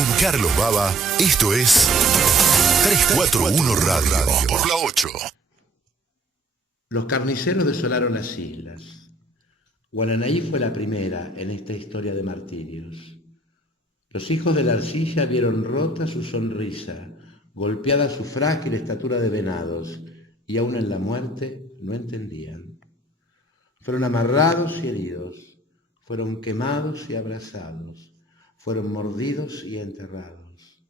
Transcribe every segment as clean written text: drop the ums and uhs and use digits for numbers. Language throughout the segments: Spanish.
Con Carlos Baba, esto es 341 Radio por la 8. Los carniceros desolaron las islas. Guananaí fue la primera en esta historia de martirios. Los hijos de la arcilla vieron rota su sonrisa, golpeada su frágil estatura de venados, y aún en la muerte no entendían. Fueron amarrados y heridos, fueron quemados y abrasados, fueron mordidos y enterrados.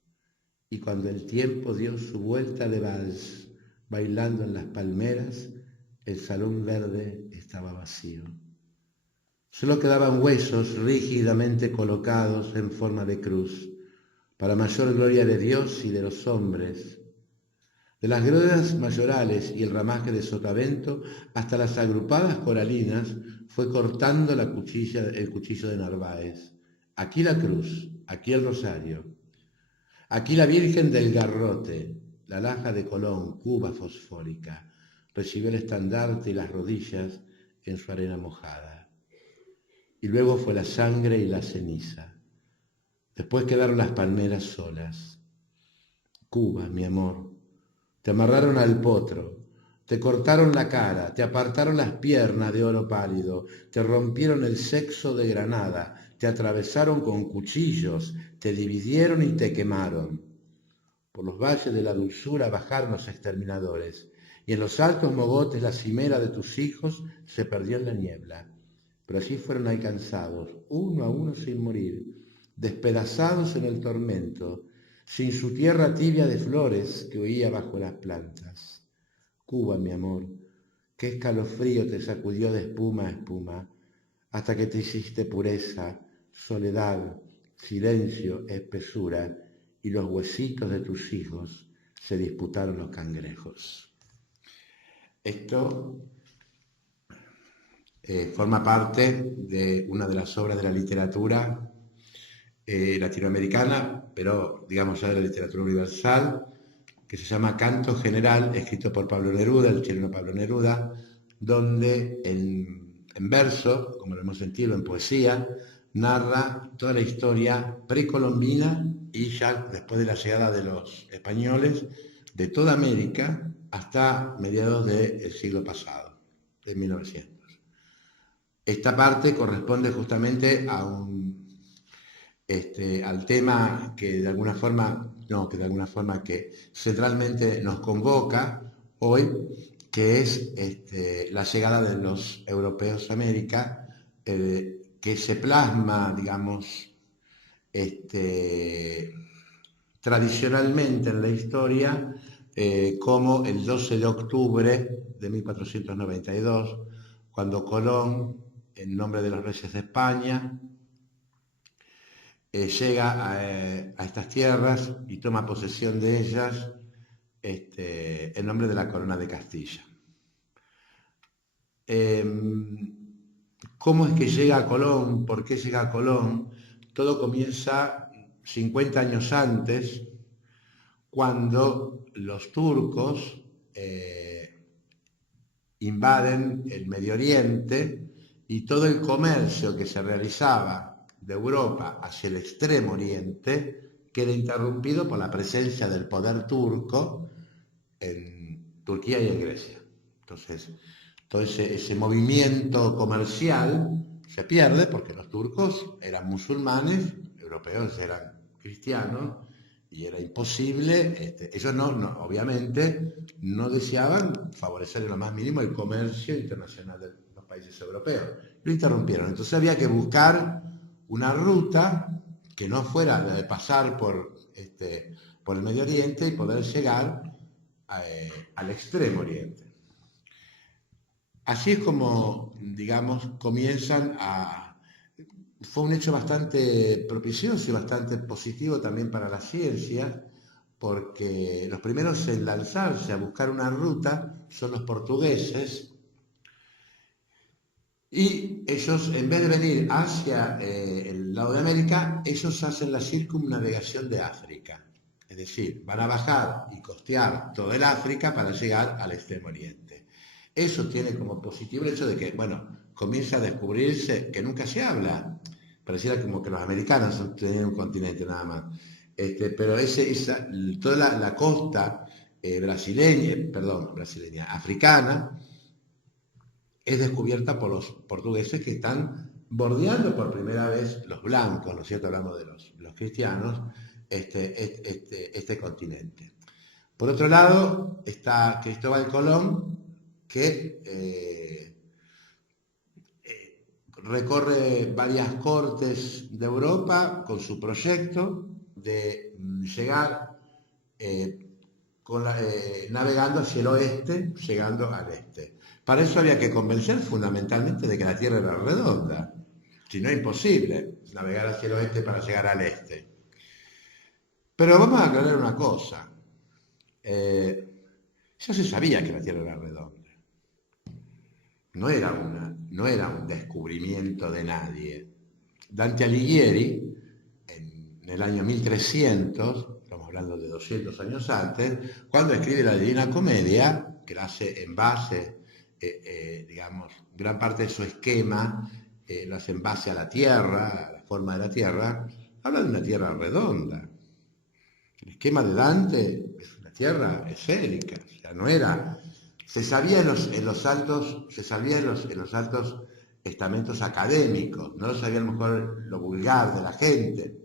Y cuando el tiempo dio su vuelta de vals, bailando en las palmeras, el salón verde estaba vacío. Solo quedaban huesos rígidamente colocados en forma de cruz, para mayor gloria de Dios y de los hombres. De las gruedas mayorales y el ramaje de sotavento hasta las agrupadas coralinas fue cortando el cuchillo de Narváez. Aquí la cruz, aquí el rosario. Aquí la Virgen del Garrote, la laja de Colón, Cuba fosfórica, recibió el estandarte y las rodillas en su arena mojada. Y luego fue la sangre y la ceniza. Después quedaron las palmeras solas. Cuba, mi amor, te amarraron al potro, te cortaron la cara, te apartaron las piernas de oro pálido, te rompieron el sexo de granada, te atravesaron con cuchillos, te dividieron y te quemaron. Por los valles de la dulzura bajaron los exterminadores, y en los altos mogotes la cimera de tus hijos se perdió en la niebla. Pero allí fueron alcanzados, uno a uno sin morir, despedazados en el tormento, sin su tierra tibia de flores que huía bajo las plantas. Cuba, mi amor, qué escalofrío te sacudió de espuma a espuma, hasta que te hiciste pureza, soledad, silencio, espesura, y los huesitos de tus hijos se disputaron los cangrejos. Esto forma parte de una de las obras de la literatura latinoamericana, pero digamos ya de la literatura universal, que se llama Canto General, escrito por Pablo Neruda, el chileno Pablo Neruda, donde en verso, como lo hemos sentido en poesía, narra toda la historia precolombina y ya después de la llegada de los españoles de toda América hasta mediados del siglo pasado, de 1900. Esta parte corresponde justamente al tema que que centralmente nos convoca hoy, que es la llegada de los europeos a América, que se plasma, digamos, tradicionalmente en la historia como el 12 de octubre de 1492, cuando Colón, en nombre de los reyes de España, llega a estas tierras y toma posesión de ellas en nombre de la corona de Castilla. ¿Cómo es que llega a Colón? ¿Por qué llega a Colón? Todo comienza 50 años antes, cuando los turcos invaden el Medio Oriente y todo el comercio que se realizaba de Europa hacia el Extremo Oriente queda interrumpido por la presencia del poder turco en Turquía y en Grecia. Entonces, todo ese movimiento comercial se pierde porque los turcos eran musulmanes, europeos eran cristianos, y era imposible. Ellos obviamente no deseaban favorecer en lo más mínimo el comercio internacional de los países europeos. Lo interrumpieron. Entonces había que buscar una ruta que no fuera la de pasar por el Medio Oriente y poder llegar al Extremo Oriente. Así es como, digamos, fue un hecho bastante propicioso y bastante positivo también para la ciencia, porque los primeros en lanzarse a buscar una ruta son los portugueses, y ellos, en vez de venir hacia el lado de América, ellos hacen la circunnavegación de África. Es decir, van a bajar y costear todo el África para llegar al Extremo Oriente. Eso tiene como positivo el hecho de que, comienza a descubrirse que nunca se habla. Pareciera como que los americanos tenían un continente nada más. Pero toda la costa brasileña, africana, es descubierta por los portugueses que están bordeando por primera vez los blancos, ¿no es cierto? Hablamos de los cristianos, este continente. Por otro lado está Cristóbal Colón, que recorre varias cortes de Europa con su proyecto de llegar navegando hacia el oeste, llegando al este. Para eso había que convencer fundamentalmente de que la Tierra era redonda. Si no, es imposible navegar hacia el oeste para llegar al este. Pero vamos a aclarar una cosa. Ya se sabía que la Tierra era redonda. No era un descubrimiento de nadie. Dante Alighieri, en el año 1300, estamos hablando de 200 años antes, cuando escribe la Divina Comedia, que la hace en base, digamos, gran parte de su esquema, lo hace en base a la Tierra, a la forma de la Tierra, habla de una Tierra redonda. El esquema de Dante es una Tierra esférica, o sea, no era... Se sabía en los altos estamentos académicos, no lo sabía a lo mejor lo vulgar de la gente,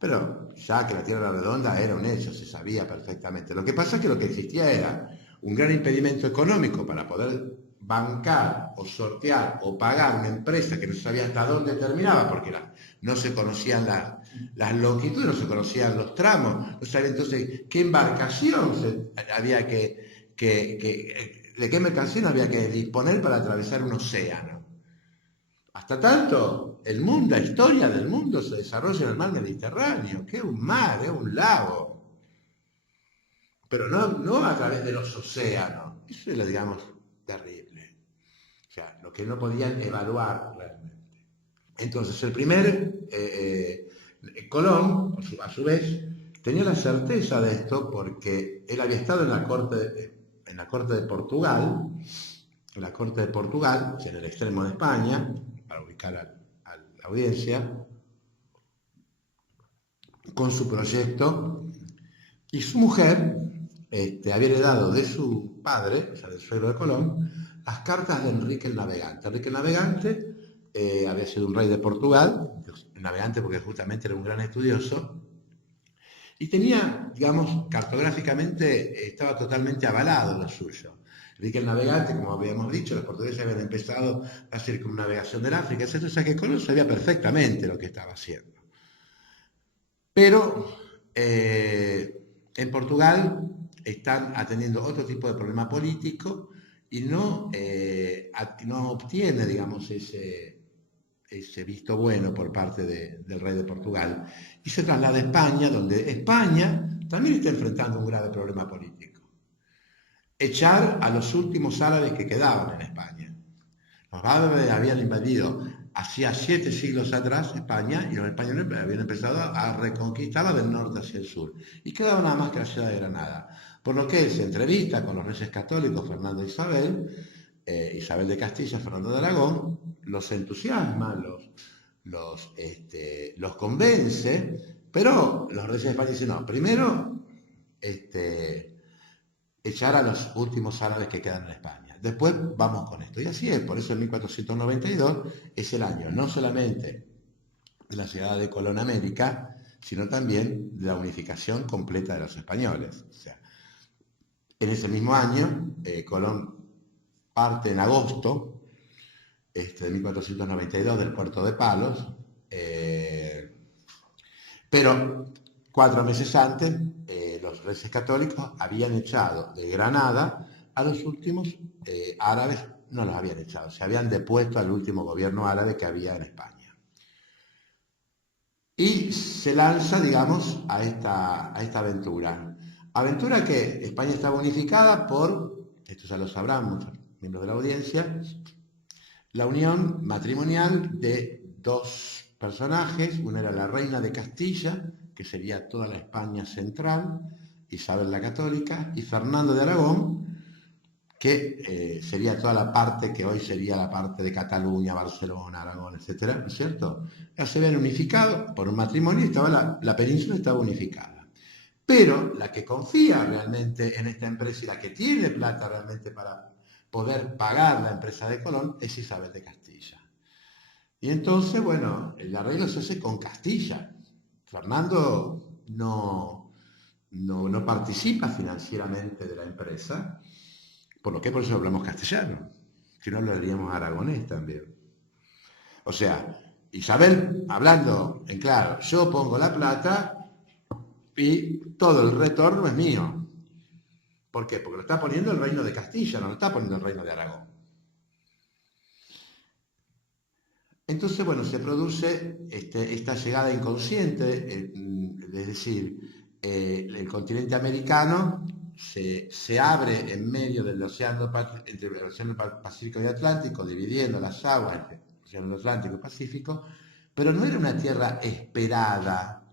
pero ya que la Tierra era redonda era un hecho, se sabía perfectamente. Lo que pasa es que lo que existía era un gran impedimento económico para poder bancar o sortear o pagar una empresa que no sabía hasta dónde terminaba, porque no se conocían las longitudes, no se conocían los tramos, no sabía entonces qué embarcación había de qué mercancía había que disponer para atravesar un océano. Hasta tanto, la historia del mundo se desarrolla en el mar Mediterráneo, que es un mar, es un lago. Pero no a través de los océanos. Eso era, digamos, terrible. O sea, lo que no podían evaluar realmente. Entonces, el primer Colón, a su vez, tenía la certeza de esto porque él había estado en la corte de Portugal, en el extremo de España, para ubicar a la audiencia, con su proyecto, y su mujer había heredado de su padre, o sea, del suegro de Colón, las cartas de Enrique el Navegante. Enrique el Navegante había sido un rey de Portugal, el navegante porque justamente era un gran estudioso, y tenía, digamos, cartográficamente, estaba totalmente avalado lo suyo. Enrique el Navegante, como habíamos dicho, los portugueses habían empezado la circunnavegación del África, etc. O sea que Colón sabía perfectamente lo que estaba haciendo. Pero en Portugal están atendiendo otro tipo de problema político y no obtiene, digamos, ese visto bueno por parte del rey de Portugal, y se traslada a España, donde España también está enfrentando un grave problema político. Echar a los últimos árabes que quedaban en España. Los árabes habían invadido hacía 7 siglos atrás España, y los españoles habían empezado a reconquistarla del norte hacia el sur, y quedaba nada más que la ciudad de Granada. Por lo que él se entrevista con los reyes católicos Fernando e Isabel, Isabel de Castilla, Fernando de Aragón, los entusiasma, los convence, pero los reyes de España dicen, no, primero echar a los últimos árabes que quedan en España, después vamos con esto. Y así es, por eso el 1492 es el año no solamente de la llegada de Colón a América, sino también de la unificación completa de los españoles. O sea, en ese mismo año, Colón parte en agosto de 1492 del puerto de Palos, pero 4 meses antes los reyes católicos habían echado de Granada a los últimos árabes, no los habían echado, se habían depuesto al último gobierno árabe que había en España. Y se lanza, digamos, a esta aventura. Aventura que España estaba unificada por, esto ya lo sabrán muchos miembros de la audiencia, la unión matrimonial de 2 personajes. Una era la reina de Castilla, que sería toda la España central, Isabel la Católica, y Fernando de Aragón, que sería toda la parte que hoy sería la parte de Cataluña, Barcelona, Aragón, etcétera, ¿no es cierto? Ya se habían unificado por un matrimonio y estaba la península estaba unificada. Pero la que confía realmente en esta empresa y la que tiene plata realmente para poder pagar la empresa de Colón es Isabel de Castilla. Y entonces, bueno, el arreglo se hace con Castilla. Fernando no participa financieramente de la empresa, por eso hablamos castellano, si no lo haríamos aragonés también. O sea, Isabel hablando en claro, yo pongo la plata y todo el retorno es mío. ¿Por qué? Porque lo está poniendo el reino de Castilla, no lo está poniendo el reino de Aragón. Entonces, bueno, se produce esta llegada inconsciente, es decir, el continente americano se abre en medio del océano, entre el océano Pacífico y Atlántico, dividiendo las aguas entre el océano Atlántico y Pacífico, pero no era una tierra esperada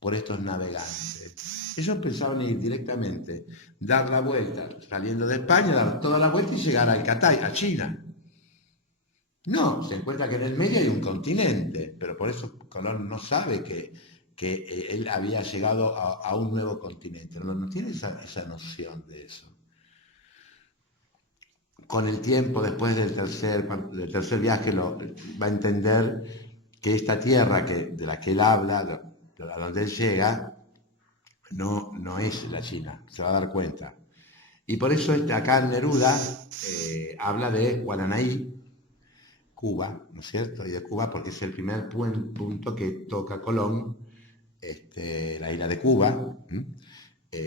por estos navegantes. Ellos pensaban ir directamente, dar la vuelta, saliendo de España, dar toda la vuelta y llegar al Catay, a China. No, se encuentra que en el medio hay un continente, pero por eso Colón no sabe que él había llegado a un nuevo continente, no tiene esa noción de eso. Con el tiempo, después del tercer viaje, va a entender que esta tierra de la que él habla, a donde él llega, no es la China, se va a dar cuenta. Y por eso acá en Neruda habla de Guananaí, Cuba, ¿no es cierto? Y de Cuba porque es el primer punto que toca Colón, la isla de Cuba,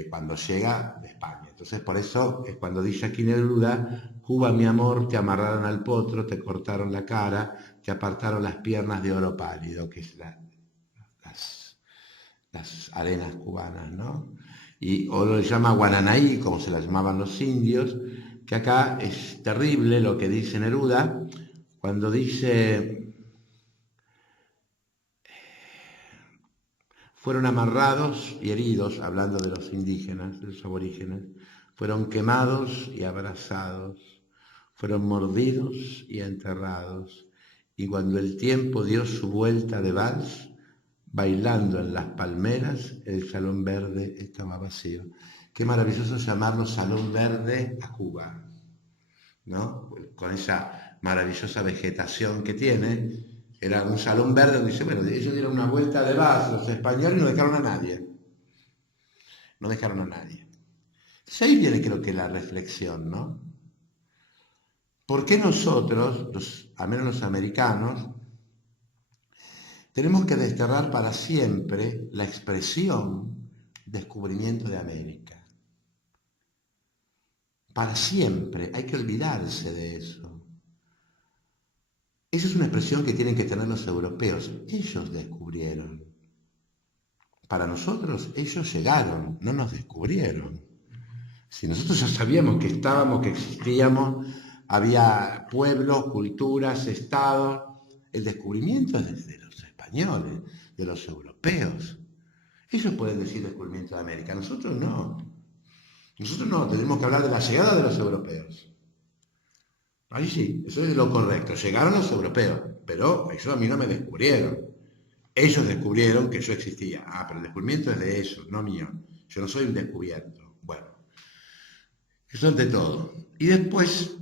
cuando llega de España. Entonces por eso es cuando dice aquí Neruda, Cuba mi amor, te amarraron al potro, te cortaron la cara, te apartaron las piernas de oro pálido, que es las arenas cubanas, ¿no? O lo llama Guananaí, como se las llamaban los indios, que acá es terrible lo que dice Neruda, cuando dice, fueron amarrados y heridos, hablando de los indígenas, de los aborígenes, fueron quemados y abrazados, fueron mordidos y enterrados, y cuando el tiempo dio su vuelta de vals, bailando en las palmeras, el salón verde estaba vacío. Qué maravilloso llamarlo salón verde a Cuba, ¿no? Con esa maravillosa vegetación que tiene, era un salón verde donde dice, bueno, ellos dieron una vuelta de base, los españoles, y no dejaron a nadie. No dejaron a nadie. Entonces ahí viene creo que la reflexión, ¿no? ¿Por qué nosotros, al menos los americanos, tenemos que desterrar para siempre la expresión descubrimiento de América? Para siempre, hay que olvidarse de eso. Esa es una expresión que tienen que tener los europeos. Ellos descubrieron. Para nosotros, ellos llegaron, no nos descubrieron. Si nosotros ya sabíamos que estábamos, que existíamos, había pueblos, culturas, estados, el descubrimiento es de los españoles, de los europeos. Ellos pueden decir descubrimiento de América, nosotros no. Nosotros no, tenemos que hablar de la llegada de los europeos. Ahí sí, eso es lo correcto. Llegaron los europeos, pero ellos a mí no me descubrieron. Ellos descubrieron que yo existía. Ah, pero el descubrimiento es de ellos, no mío. Yo no soy un descubierto. Bueno, eso es de todo. Y después,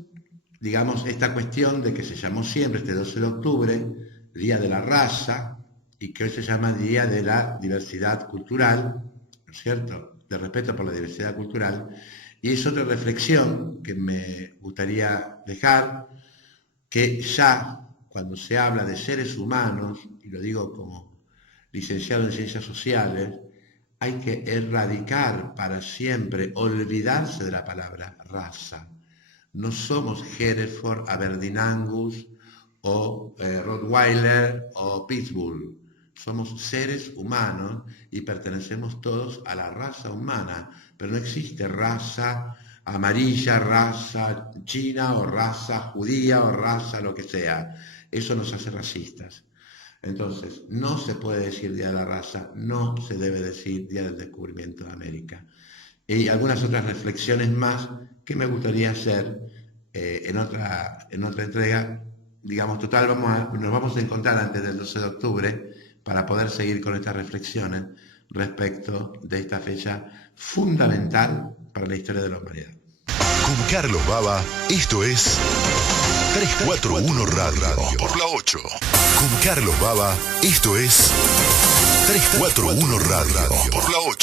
digamos, esta cuestión de que se llamó siempre este 12 de octubre, Día de la Raza, y que hoy se llama Día de la Diversidad Cultural, ¿no es cierto? De respeto por la diversidad cultural. Y es otra reflexión que me gustaría dejar, que ya cuando se habla de seres humanos, y lo digo como licenciado en Ciencias Sociales, hay que erradicar para siempre, olvidarse de la palabra raza. No somos Hereford, Aberdeen Angus, o Rottweiler, o Pitbull. Somos seres humanos y pertenecemos todos a la raza humana, pero no existe raza amarilla, raza china o raza judía o raza lo que sea. Eso nos hace racistas. Entonces, no se puede decir Día de la Raza, no se debe decir Día del Descubrimiento de América. y algunas otras reflexiones más que me gustaría hacer en otra entrega. Digamos, total, nos vamos a encontrar antes del 12 de octubre para poder seguir con estas reflexiones respecto de esta fecha fundamental para la historia de la humanidad. Con Carlos Baba, esto es 341 Radio por la 8. Con Carlos Baba, esto es 341 Radio por la 8.